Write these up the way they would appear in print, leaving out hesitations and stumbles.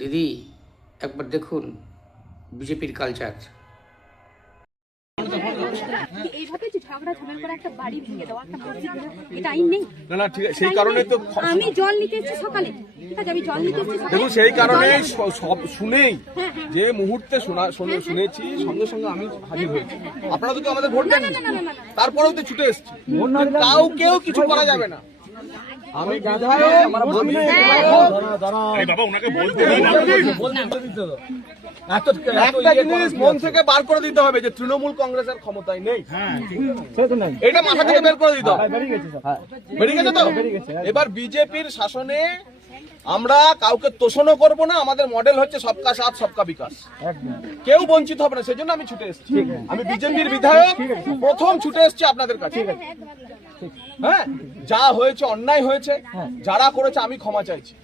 দিদি একবার দেখুন বিজেপির কালচার। এইভাবে যে ঝগড়া ঝামেলা করে একটা বাড়ি ভেঙে দেওয়া, একটা মসজিদ ভেঙে এটা আইন নেই। না না ঠিক আছে, সেই কারণে তো আমি জল নিতে এসেছি সকালে, ঠিক আছে, আমি জল নিতে এসেছি সকালে। দেখুন সেই কারণে সব শুনেই যে মুহূর্তে শুনেছি সঙ্গে সঙ্গে আমি হাজির হয়েছি। আপনারা তো আমাদের ভোট দেন, তারপরেও তো ছুটে এসেছি। কাউকেও কিছু করা যাবে না। আমি একটা জিনিস মন থেকে বার করে দিতে হবে যে তৃণমূল কংগ্রেসের ক্ষমতায় নেই, এটা মাথা থেকে বের করে দিতে হবে। বেরিয়ে গেছে তো? এবার বিজেপির শাসনে আমরা কাউকে তোষণও করব না। আমাদের মডেল হচ্ছে সবকা সাথ সবকা বিকাশ, কেউ বঞ্চিত হবে না। সেই জন্য আমি ছুটে এসেছি। আমি বিজেপির বিধায়ক, প্রথম ছুটে এসেছি আপনাদের কাছে। হ্যাঁ, যা হয়েছে অন্যায় হয়েছে, যারা করেছে আমি ক্ষমা চাইছি।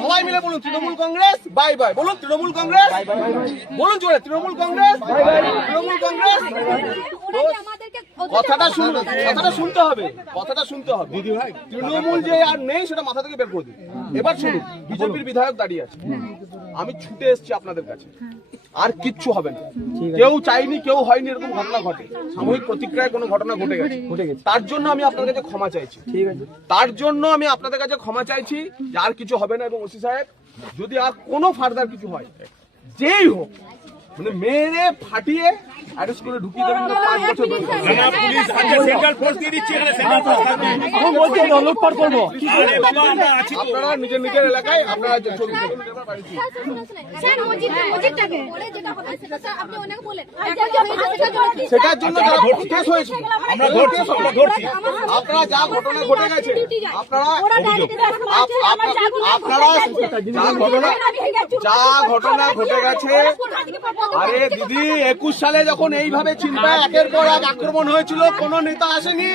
সবাই মিলে বলুন তৃণমূল কংগ্রেস বাই বাই। বলুন তৃণমূল কংগ্রেস, বলুন জোরে তৃণমূল কংগ্রেস, তৃণমূল কংগ্রেস। কথাটা শুনতে হবে, কথাটা শুনতে হবে। তৃণমূল যে আর নেই সেটা মাথা থেকে বের করে দিন। এবার শুনুন, বিজেপির বিধায়ক দাঁড়িয়ে আছে, আমি ছুটে এসেছি আপনাদের কাছে। আর কিচ্ছু হবে না। কেউ চাইনি, কেউ হয়নি, এরকম ঘটনা ঘটে, সাময়িক প্রতিক্রিয়ায় কোনো ঘটনা ঘটে গেছে। তার জন্য আমি আপনাদের কাছে ক্ষমা চাইছি। ঠিক আছে, তার জন্য আমি আপনাদের কাছে ক্ষমা চাইছি যে আর কিছু হবে না। এবং ওসি সাহেব, যদি আর কোনো ফার্দার কিছু হয়, যেই হোক, মানে মেরে ফাটিয়ে অ্যারেস্ট করে ঢুকিয়ে দেবেন। 5 বছর সেন্ট্রাল ফোর্স দিয়ে দিচ্ছি, আপনারা নিজের নিজের এলাকায় আপনারা সেটার জন্য কেস হয়েছে, আপনারা যা ঘটনা ঘটে গেছে, আপনারা যা ঘটনা ঘটে গেছে। আরে দিদি, 21 সালে যখন এইভাবে চিন্তায় একের পর এক আক্রমণ হয়েছিল, কোন নেতা আসেনি।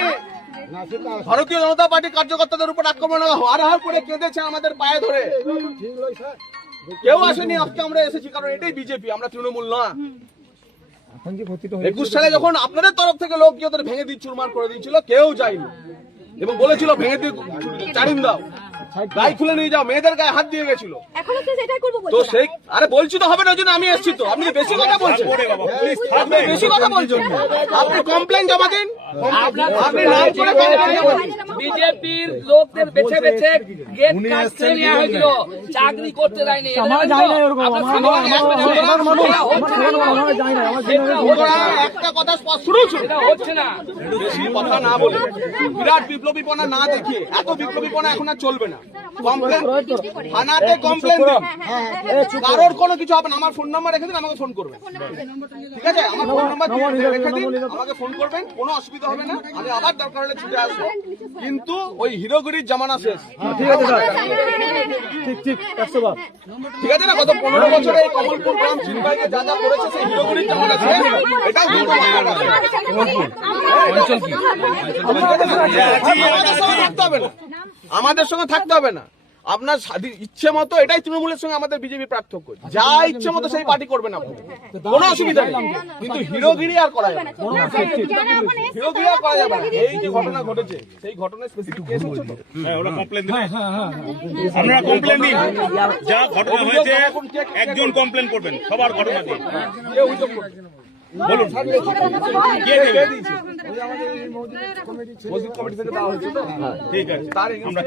ভারতীয় জনতা পার্টি কার্যকর্তাদের উপর আক্রমণ হার করে কেঁদেছে আমাদের পায়ে ধরে, কেউ আসেনি। আজকে আমরা এসেছি কারণ এটাই বিজেপি, আমরা তৃণমূল না। 21 সালে যখন আপনাদের তরফ থেকে লোক গিয়ে ওদের ভেঙে দিয়ে চুরমার করে দিয়েছিল, কেউ যায়নি এবং বলেছিল ভেঙে দিয়ে চারিন দাও, গায়ে খুলে নিয়ে যাও, মেয়েদের গায়ে হাত দিয়ে গেছিল। তো সেই আরে বলছি তো হবে না, ওই জন্য আমি এসেছি। তো আপনি বেশি কথা বলছেন, আপনি বেশি কথা বলছেন। আপনি কমপ্লেন জমা দিন, আপনি নাম করে বিজেপির লোকদের বেছে বেছে গেট কাটতে নেওয়া হয়েছিল, চাকরি করতে দেয়নি। একটা কথা স্পষ্ট হচ্ছে না, বেশি কথা না বলে, বিরাট বিপ্লবীপনা না দেখিয়ে, এত বিপ্লবীপনা এখন আর চলবে না। কমপ্লেন থানাতে কমপ্লেন দিন, কারোর কোনো কিছু হবে না। আমার ফোন নাম্বার রেখে দিন, আমাকে ফোন করবেন, ঠিক আছে? আমার ফোন নাম্বার রেখে দিন, আমাকে ফোন করবেন, কোনো অসুবিধা হবে না। আমি আবার দরকার হলে ছুটে আসবো, কিন্তু ওই হিরোগিরির জামানা শেষ। ঠিক আছে স্যার, ঠিক 100 বার, ঠিক আছে না? গত 15 বছরে এই কমলপুর গ্রাম চিনবাইকে যা যা করেছে, সেই হিরোগিরির জামানা শেষ। এটাই আমাদের সঙ্গে থাকতে হবে না। আপনার ইচ্ছে মতো, এটাই তৃণমূলের সঙ্গে আমাদের বিজেপি পার্থক্য। যা ইচ্ছে মতো সেই পার্টি করবেন আপনি, কোনো অসুবিধা নেই, কিন্তু হিরোগিরি আর করা যাবে না। হিরোগিরি আর করা যাবে না। এই যে ঘটনা ঘটেছে, সেই ঘটনায় স্পেসিফিক কেস হচ্ছে তো, ওরা কমপ্লেন দিন, আপনারা কমপ্লেন দিন। যা ঘটনা হয়েছে একজন কমপ্লেন করবেন, সবার ঘটনা দিন। বলুন কে দেবে? মসজিদ কমিটি থেকে দেওয়া হয়েছে তো, ঠিক আছে। তার আমরা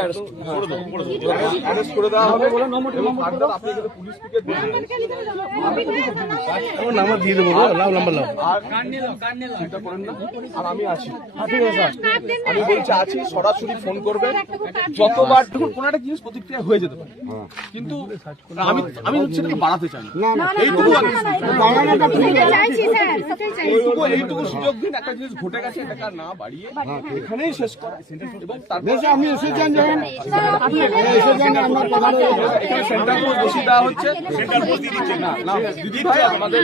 অ্যারেস্ট করে দেওয়া হবে। এবং ফার্দার আপনি যদি পুলিশ পিকেট নাম্বার দিয়ে দেবো, আর চিন্তা করেন না। আর আমি আছি, ঠিক আছে স্যার, আমি বলছি আছি। সরাসরি ফোন করবেন যতবার। দেখুন, কোনো একটা জিনিস প্রতিক্রিয়া হয়ে যেতে পারে, কিন্তু আমি সেটাকে বাড়াতে চাই না। এইটুকু সুযোগ দিন। একটা জিনিস ঘটে গেছে, এটাকে না বাড়িয়ে এখানেই শেষ করা। এবং তারপর আপনি এসেছেন, এখানে সেন্ট্রাল ফোর্স বসিয়ে দেওয়া হচ্ছে। সেন্ট্রাল ফোর্স দিয়ে দিচ্ছে না, দিদি ভাই আমাদের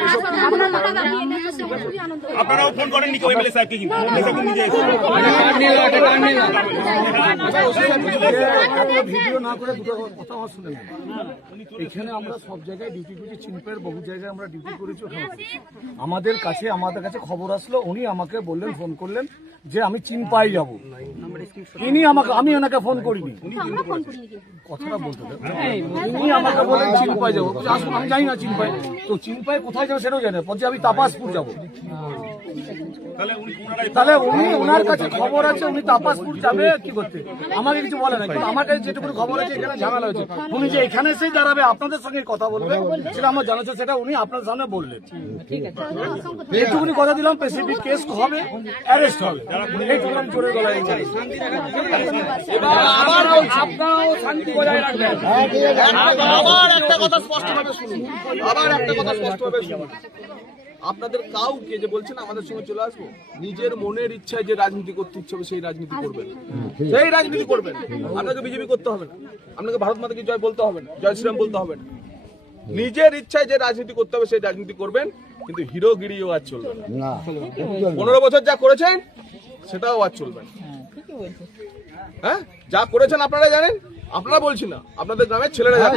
আপনারাও ফোন করেননি কেউ এমএলএ সাহেবকে? কিন্তু নিজে ভিডিও না করে দুটো কথা শুনে, এখানে আমরা সব জায়গায় ডিউটি শিল্পের বহু জায়গায় আমরা ডিউটি করেছি, ওখানে করেছি। আমাদের কাছে খবর আসলো, উনি আমাকে বললেন, ফোন করলেন যে আমি চিনপাই যাব। আমি ওনাকে ফোন করিনি, আমরা ফোন করিনি কিন্তু। কথাটা বলতে দেন। উনি আমাকে বললেন চিনপাই যাবো। আসুন, আমি জানি না চিনপাই, তো চিনপাই কোথায় যাবো সেটাও জানি না। বলছে আমি তাপাসপুর যাবো। তাহলে উনি, ওনার কাছে খবর আছে উনি তাপাসপুর যাবে কি করতে, আমাকে কিছু বলে না। কিন্তু আমার কাছে যেটুকু খবর আছে এখানে ঝামেলা হয়েছে, উনি যে এখানে এসেই দাঁড়াবে আপনাদের সঙ্গে কথা বলবে সেটা আমার জানা আছে, সেটা উনি আপনার সামনে বললেন। এইটুকুনি কথা দিলাম, স্পেসিফিক কেস হবে, অ্যারেস্ট হবে, এইটুকু আমি জোরে গলায় চাই। এবার আপনারাও শান্তি বজায় রাখবেন। আবার একটা কথা স্পষ্টভাবে শুনুন, আপনাদের কাউকে যে বলছেন আমাদের সঙ্গে চলে আসবো, নিজের মনের ইচ্ছায় যে রাজনীতি করতে ইচ্ছে হবে সেই রাজনীতি করবেন, সেই রাজনীতি করবেন। আপনাকে বিজেপি করতে হবে না, আপনাকে ভারত মাতাকে জয় বলতে হবে না, জয় শ্রীরাম বলতে হবে না। নিজের ইচ্ছায় যে রাজনীতি করতে হবে সেই রাজনীতি করবেন, কিন্তু হিরোগিরিও আর চলবে না। 15 বছর যা করেছেন সেটাও আর চলবে না। হ্যাঁ, যা করেছেন আপনারা জানেন, আপনারা বলছি না, আপনাদের গ্রামের ছেলেরা জানে,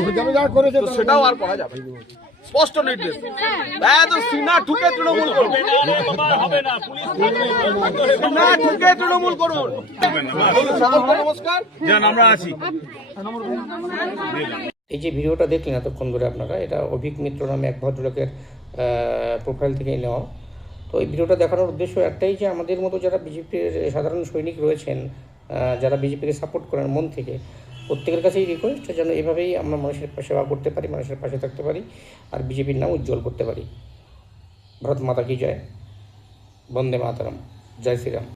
তো সেটাও আর করা যাবে না। স্পষ্ট নির্দেশ, একদম সিনা ঠুকে তৃণমূল করুন, সিনা ঠুকে তৃণমূল করুন। সকলকে নমস্কার। আমরা আছি। এই যে ভিডিওটা দেখলেন এতক্ষণ ধরে আপনারা, এটা অভিক মিত্র নামে এক ভদ্রলোকের প্রোফাইল থেকে নেওয়া। তো এই ভিডিওটা দেখানোর উদ্দেশ্য একটাই যে আমাদের মতো যারা বিজেপির সাধারণ সৈনিক রয়েছেন, যারা বিজেপিকে সাপোর্ট করেন মন থেকে, প্রত্যেকের কাছেই রিকোয়েস্ট যেন এভাবেই আমরা মানুষের সেবা করতে পারি, মানুষের পাশে থাকতে পারি, আর বিজেপির নাম উজ্জ্বল করতে পারি। ভারত মাতা কি জয়, বন্দে মাতরম, জয় শ্রীরাম।